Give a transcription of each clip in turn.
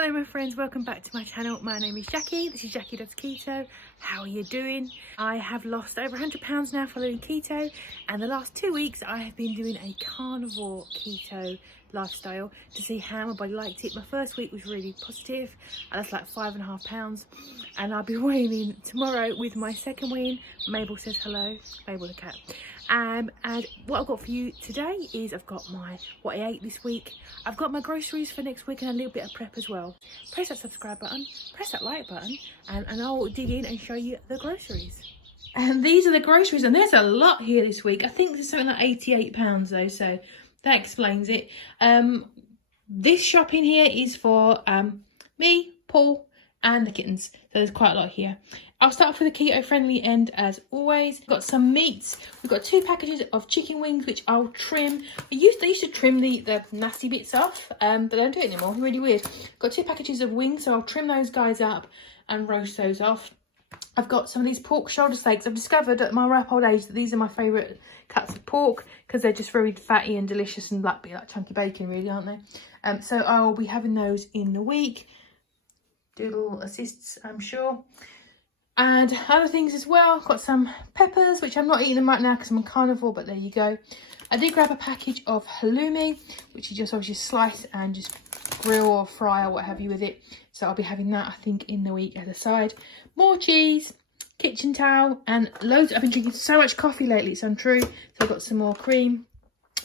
Hello my friends, welcome back to my channel. My name is Jackie, this is Jackie Does Keto. How are you doing? I have lost over 100 pounds now following keto, and the last 2 weeks I have been doing a carnivore keto lifestyle to see how my body liked it. My first week was really positive, I lost like 5.5 pounds, and I'll be weighing in tomorrow with my second wean. Mabel says hello, Mabel the cat. And what I've got for you today is I've got what I ate this week. I've got my groceries for next week and a little bit of prep as well. Press that subscribe button, press that like button, and I'll dig in and show you the groceries. And these are the groceries, and there's a lot here this week. I think there's something like 88 pounds though, so that explains it. This shopping here is for me, Paul, and the kittens. So there's quite a lot here. I'll start off with the keto friendly end as always. Got some meats. We've got 2 packages of chicken wings, which I'll trim. They used to trim the nasty bits off, but I don't do it anymore. Really weird. Got 2 packages of wings, so I'll trim those guys up and roast those off. I've got some of these pork shoulder steaks. I've discovered at my ripe old age that these are my favourite cuts of pork because they're just very fatty and delicious and like chunky bacon, really, aren't they? So I'll be having those in the week. Doodle assists, I'm sure. And other things as well. Got some peppers, which I'm not eating them right now because I'm a carnivore, but there you go. I did grab a package of halloumi, which you just obviously slice and just grill or fry or what have you with it. So I'll be having that, I think, in the week as a side. More cheese, kitchen towel, and loads. I've been drinking so much coffee lately, it's untrue. So I've got some more cream.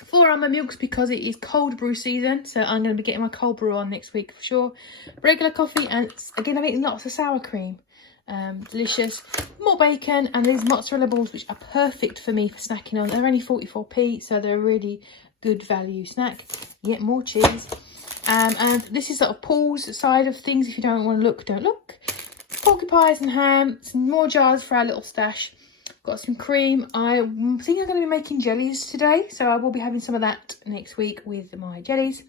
4 almond milks because it is cold brew season, so I'm going to be getting my cold brew on next week for sure. Regular coffee, and again, I'm eating lots of sour cream. Delicious. More bacon, and these mozzarella balls, which are perfect for me for snacking on. They're only 44p, so they're a really good value snack. Yet more cheese. And this is sort of Paul's side of things. If you don't want to look, don't look. Porky pies and ham. Some more jars for our little stash. Got some cream. I think I'm going to be making jellies today, so I will be having some of that next week with my jellies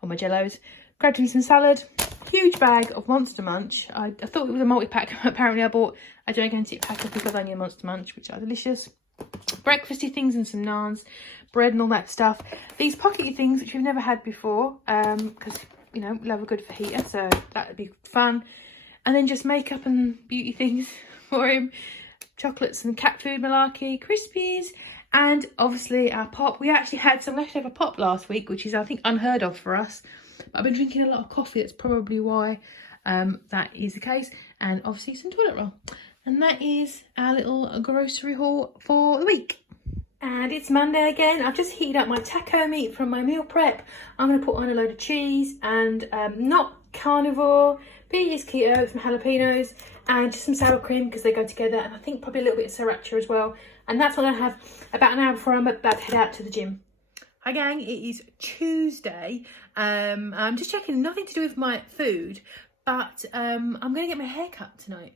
or my jellos. Grabbed me some salad. Huge bag of Monster Munch. I thought it was a multi-pack. Apparently I bought a gigantic pack of lasagna Monster Munch, which are delicious. Breakfasty things and some naans, bread and all that stuff. These pockety things, which we've never had before, because, you know, love a good fajita, so that would be fun. And then just makeup and beauty things for him. Chocolates and cat food malarkey, Crispies, and obviously our pop. We actually had some leftover pop last week, which is, I think, unheard of for us. But I've been drinking a lot of coffee, that's probably why that is the case. And obviously some toilet roll. And that is our little grocery haul for the week. And it's Monday again. I've just heated up my taco meat from my meal prep. I'm going to put on a load of cheese and not carnivore, but it is keto, some jalapenos and just some sour cream because they go together, and I think probably a little bit of sriracha as well. And that's what I have about an hour before I'm about to head out to the gym. Hi gang, it is Tuesday. I'm just checking, nothing to do with my food, but I'm going to get my hair cut tonight.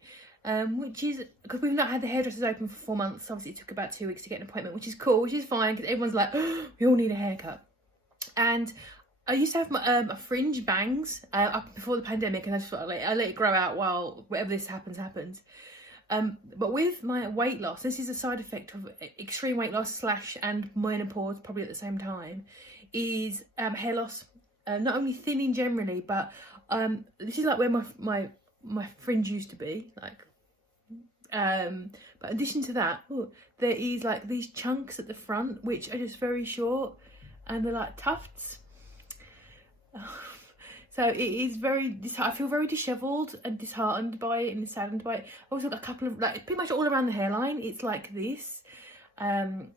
Which is because we've not had the hairdressers open for 4 months. Obviously it took about 2 weeks to get an appointment, which is cool, which is fine because everyone's like, oh, we all need a haircut. And I used to have my fringe bangs up before the pandemic, and I just thought I let it grow out while whatever this happens. But with my weight loss, this is a side effect of extreme weight loss / and menopause probably at the same time, is hair loss. Not only thinning generally, but this is like where my fringe used to be, like. But in addition to that, there is like these chunks at the front which are just very short, and they're like tufts. So it is I feel very dishevelled and disheartened by it and saddened by it. I've also got a couple of, like, pretty much all around the hairline, it's like this. And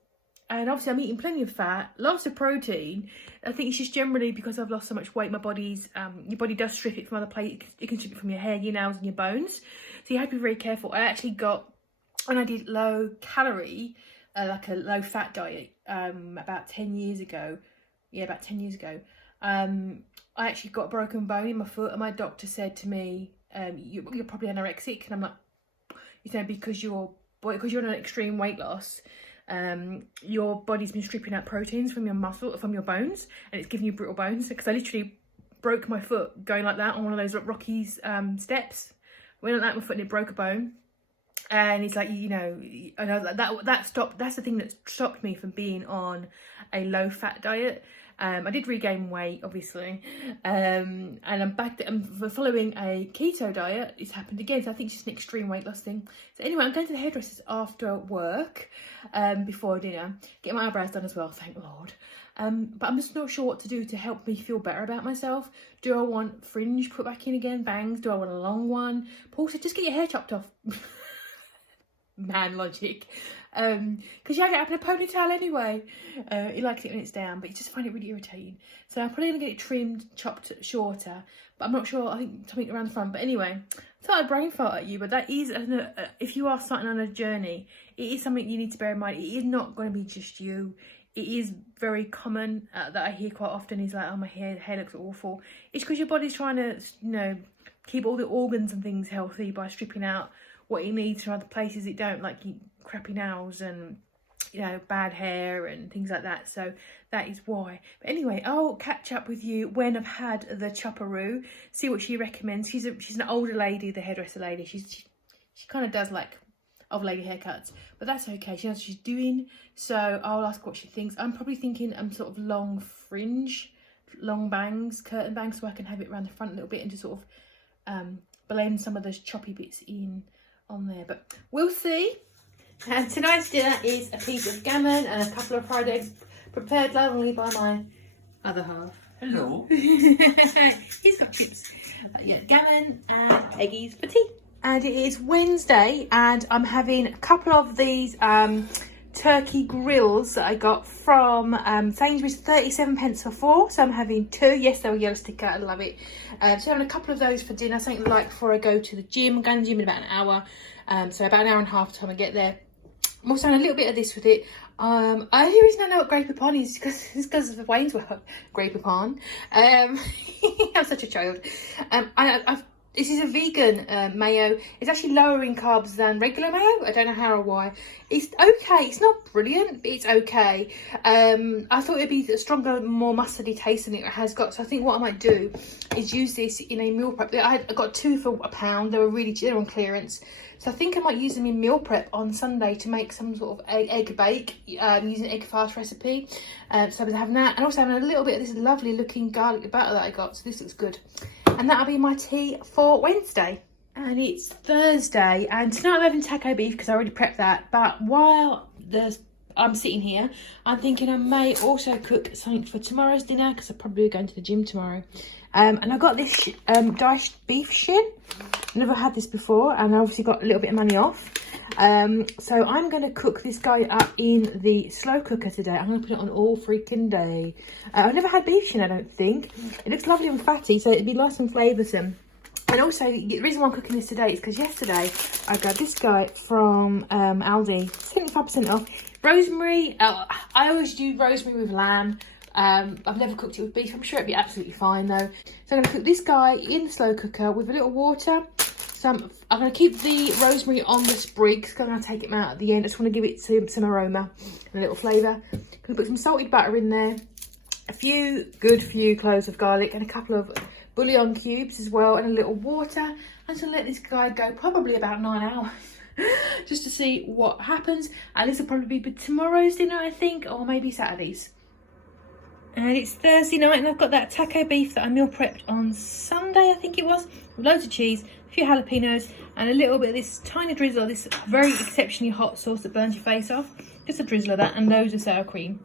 obviously I'm eating plenty of fat, lots of protein. I think it's just generally because I've lost so much weight, my body's, your body does strip it from other places. You can strip it from your hair, your nails and your bones. So you have to be very careful. I actually got, when I did low calorie, like a low fat diet, about 10 years ago. Yeah, about 10 years ago. I actually got a broken bone in my foot, and my doctor said to me, you're probably anorexic. And I'm like, you know, because you're on an extreme weight loss, your body's been stripping out proteins from your muscle, from your bones, and it's giving you brittle bones. Because I literally broke my foot going like that on one of those Rockies steps. Went like that with my foot and it broke a bone. And it's like, you know, and I was like, that stopped. That's the thing that stopped me from being on a low fat diet. I did regain weight, obviously, and I'm back. I'm following a keto diet. It's happened again, so I think it's just an extreme weight loss thing. So anyway, I'm going to the hairdressers after work, before dinner, get my eyebrows done as well, thank Lord. But I'm just not sure what to do to help me feel better about myself. Do I want fringe put back in again, bangs? Do I want a long one? Paul said, just get your hair chopped off. Man logic. Because you have it up in a ponytail anyway. He likes it when it's down, but you just find it really irritating. So I'm probably going to get it trimmed, chopped shorter, but I'm not sure. I think something around the front. But anyway, I thought I'd brain fart at you, but that is, if you are starting on a journey, it is something you need to bear in mind. It is not going to be just you. It is very common that I hear quite often is like, oh, my hair looks awful. It's because your body's trying to, you know, keep all the organs and things healthy by stripping out what it needs from other places it don't, like crappy nails and, you know, bad hair and things like that. So that is why. But anyway, I'll catch up with you when I've had the chopperoo, see what she recommends. She's an older lady, the hairdresser lady. She kind of does like old lady haircuts, but that's okay. She knows what she's doing, so I'll ask what she thinks. I'm probably thinking sort of long fringe, long bangs, curtain bangs, so I can have it around the front a little bit and just sort of blend some of those choppy bits in on there, but we'll see. And tonight's dinner is a piece of gammon and a couple of fried eggs prepared lovingly by my other half. Hello. He's got chips. Yeah, gammon and eggies for tea. And it is Wednesday, and I'm having a couple of these turkey grills that I got from Sainsbury's, 37p for 4. So I'm having 2. Yes, they were yellow sticker. I love it. So having a couple of those for dinner, something like before I go to the gym. I'm going to the gym in about an hour, so about an hour and a half by the time I get there. I'm also having a little bit of this with it. The only reason I know what Grey Poupon is because of Wayne's World. Grey Poupon. I'm such a child. This is a vegan mayo. It's actually lower in carbs than regular mayo. I don't know how or why. It's okay. It's not brilliant, but it's okay. I thought it'd be a stronger, more mustardy taste than it has got. So I think what I might do is use this in a meal prep. I got 2 for £1. They were really cheap, on clearance. So I think I might use them in meal prep on Sunday to make some sort of egg bake using an egg fast recipe. So I've been having that, and also having a little bit of this lovely looking garlic butter that I got. So this looks good. And that'll be my tea for Wednesday. And it's Thursday, and tonight I'm having taco beef because I already prepped that. But while I'm sitting here, I'm thinking I may also cook something for tomorrow's dinner because I'm probably going to the gym tomorrow. And I got this diced beef shin. Never had this before, and I obviously got a little bit of money off. So I'm going to cook this guy up in the slow cooker today. I'm going to put it on all freaking day. I've never had beef shin, I don't think. It looks lovely and fatty, so it'd be nice and flavoursome. And also, the reason why I'm cooking this today is because yesterday I got this guy from Aldi, 75% off. Rosemary, I always do rosemary with lamb. I've never cooked it with beef. I'm sure it'd be absolutely fine though. So I'm going to cook this guy in the slow cooker with a little water. I'm going to keep the rosemary on the sprigs because I'm going to take it out at the end. I just want to give it some aroma and a little flavour. I'm going to put some salted butter in there, a few cloves of garlic and a couple of bouillon cubes as well, and a little water. I'm just going to let this guy go probably about 9 hours just to see what happens. And this will probably be tomorrow's dinner, I think, or maybe Saturday's. And it's Thursday night, and I've got that taco beef that I meal prepped on Sunday, I think it was, with loads of cheese, a few jalapenos, and a little bit of this tiny drizzle of this very exceptionally hot sauce that burns your face off. Just a drizzle of that, and loads of sour cream.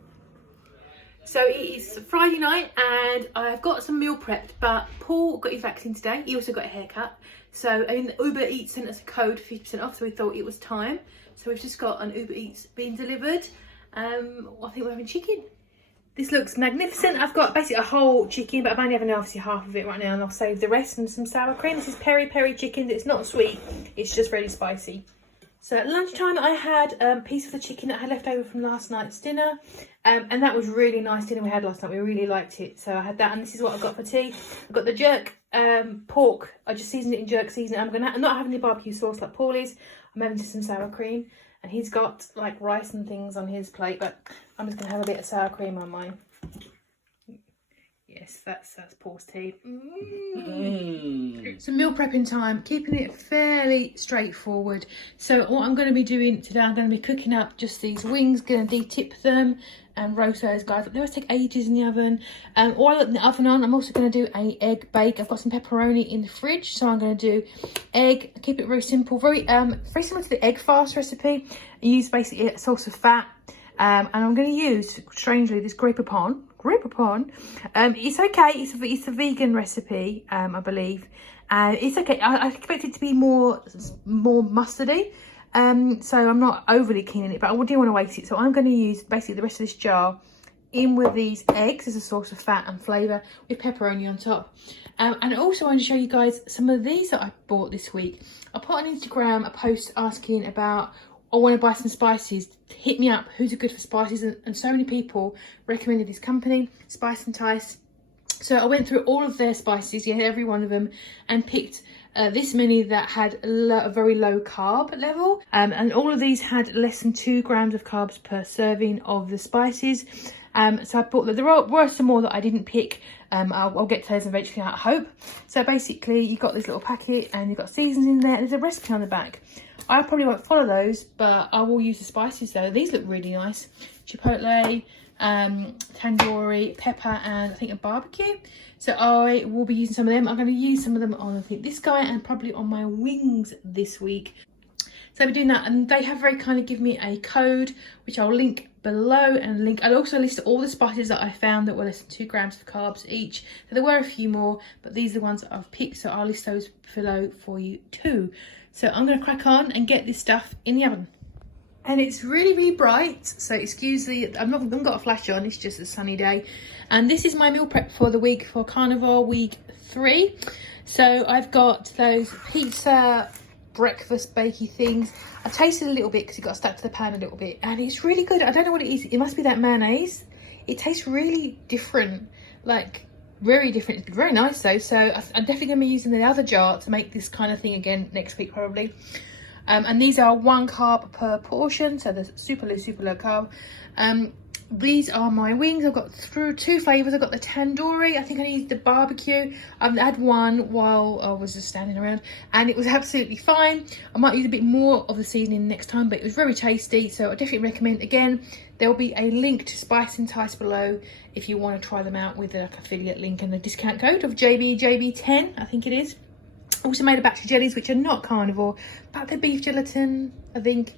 So it is Friday night, and I've got some meal prepped, but Paul got his vaccine today. He also got a haircut. So Uber Eats sent us a code, 50% off, so we thought it was time. So we've just got an Uber Eats being delivered. I think we're having chicken. This looks magnificent. I've got basically a whole chicken, but I'm only having obviously half of it right now, and I'll save the rest and some sour cream. This is peri chicken. It's not sweet, it's just really spicy. So at lunchtime I had a piece of the chicken that I had left over from last night's dinner, and that was really nice dinner we had last night. We really liked it, so I had that, and this is what I got for tea. I've got the jerk pork. I just seasoned it in jerk seasoning. I'm not having any barbecue sauce like Paul is. I'm having just some sour cream. And he's got like rice and things on his plate, but I'm just going to have a bit of sour cream on mine. Yes. that's Paul's tea. So meal prepping time, keeping it fairly straightforward. So what I'm going to be doing today, I'm going to be cooking up just these wings, going to de-tip them and roast those guys. They always take ages in the oven. While I've got the oven on, I'm also going to do an egg bake. I've got some pepperoni in the fridge, so I'm going to do egg. Keep it very simple, very similar to the egg fast recipe. I use basically a source of fat, and I'm going to use, strangely, this grapepon. It's okay. It's a vegan recipe, I believe. It's okay. I expect it to be more mustardy. So I'm not overly keen on it, but I do want to waste it. So I'm going to use basically the rest of this jar in with these eggs as a source of fat and flavour, with pepperoni on top. And also I want to show you guys some of these that I bought this week. I put on Instagram a post asking about, I want to buy some spices, hit me up, who's good for spices, and so many people recommended this company, Spicentice. So I went through all of their spices, yeah, every one of them, and picked this many that had a very low carb level, and all of these had less than 2 grams of carbs per serving of the spices. So I bought that. There were some more that I didn't pick. I'll get to those eventually, I hope. So basically you got this little packet and you've got seasons in there. There's a recipe on the back. I probably won't follow those, but I will use the spices though. These look really nice. Chipotle, tandoori, pepper, and I think a barbecue. So I will be using some of them. I'm going to use some of them on, I think, this guy, and probably on my wings this week. So we're doing that, and they have very kindly given me a code, which I'll link below, and I'll also list all the spices that I found that were less than 2 grams of carbs each. So there were a few more, but these are the ones that I've picked, so I'll list those below for you too. So I'm going to crack on and get this stuff in the oven. And it's really, really bright, so excuse the, I've not got a flash on, it's just a sunny day. And this is my meal prep for the week for Carnivore week 3. So I've got those pizza breakfast bakey things. I tasted a little bit because it got stuck to the pan a little bit, and it's really good. I don't know what it is. It must be that mayonnaise. It tastes really different, like very different. It's very nice though. So I'm definitely going to be using the other jar to make this kind of thing again next week probably. And these are 1 carb per portion, so they're super low carb. These are my wings. I've got through 2 flavours. I've got the tandoori. I think I need the barbecue. I've had one while I was just standing around, and it was absolutely fine. I might use a bit more of the seasoning next time, but it was very tasty, so I definitely recommend. Again, there will be a link to Spicentice below if you want to try them out with like affiliate link and the discount code of JBJB10, I think it is. Also made a batch of jellies, which are not carnivore, but they're beef gelatin, I think.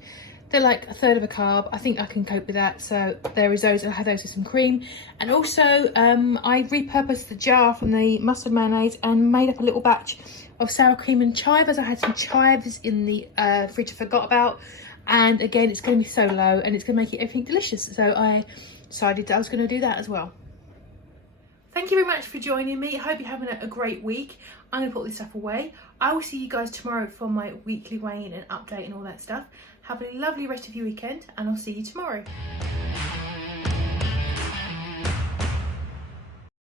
They're like 1/3 of a carb. I think I can cope with that. So there is those. I have those with some cream. And also I repurposed the jar from the mustard mayonnaise and made up a little batch of sour cream and chives. I had some chives in the fridge I forgot about. And again, it's going to be so low and it's going to make everything delicious. So I decided I was going to do that as well. Thank you very much for joining me. I hope you're having a great week. I'm going to put this stuff away. I will see you guys tomorrow for my weekly weigh-in and update and all that stuff. Have a lovely rest of your weekend, and I'll see you tomorrow.